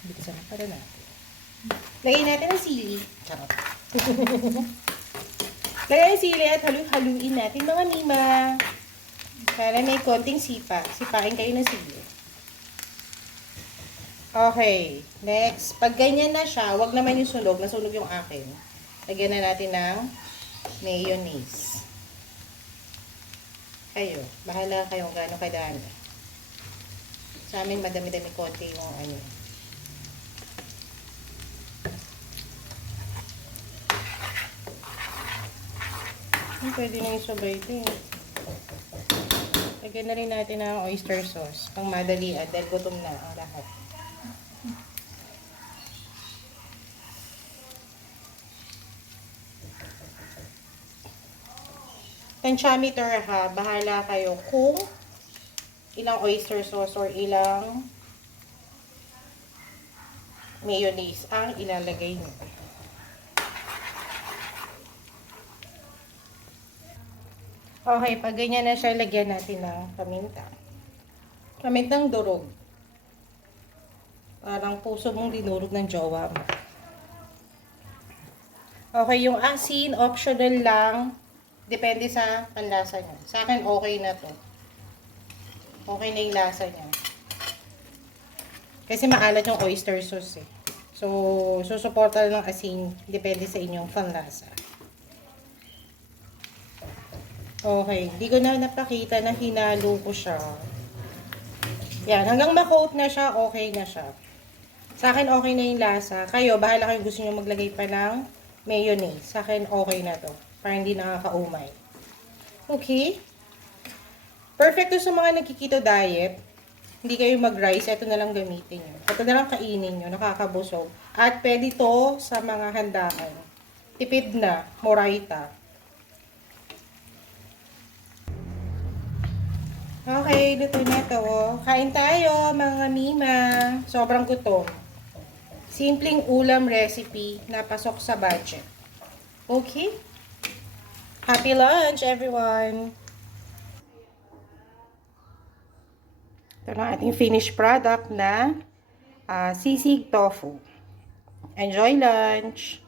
Buksan na para natin. Lagay natin ang sili. Charot. Lagay ang sili at haluin natin mga mima. Para may konting sipa. Sipain kayo ng sili. Okay. Next. Pag ganyan na siya, wag naman yung sunog. Nasunog yung akin. Lagyan na natin ng mayonnaise. Kayo. Bahala kayong gano'ng kadami. Sa amin, madami-dami konti yung ano. Pwede na yung sabay ito eh. Lagyan na rin natin ng oyster sauce. Pang madalian dahil gutom na ang lahat. Tensiometer ha. Bahala kayo kung ilang oyster sauce or ilang mayonnaise ang ilalagay nyo. Okay, pag ganyan na siya, lagyan natin ng paminta. Pamintang durog. Parang puso mong dinurog ng jowa mo. Okay, yung asin, optional lang. Depende sa panlasa nyo. Sa akin, okay na to. Okay na yung lasa niya. Kasi maalat yung oyster sauce eh. So, susuporta ng asin. Depende sa inyong panlasa. Okay, hindi ko na napakita na hinalo ko siya. Yan, hanggang ma-coat na siya, okay na siya. Sa akin, okay na yung lasa. Kayo, bahala kayo gusto nyo maglagay pa ng mayonnaise. Sa akin, okay na to. Para hindi nakakaumay. Okay? Perfect to sa mga nagkikito diet. Hindi kayo mag-rice, ito na lang gamitin nyo. Ito na lang kainin nyo, nakakabusog. At pwede to sa mga handaan. Tipid na, moraita. Okay, luto na ito. Kain tayo, mga mima. Sobrang gutom. Simpleng ulam recipe na pasok sa budget. Okay? Happy lunch, everyone! Ito na ating finished product na sisig tofu. Enjoy lunch!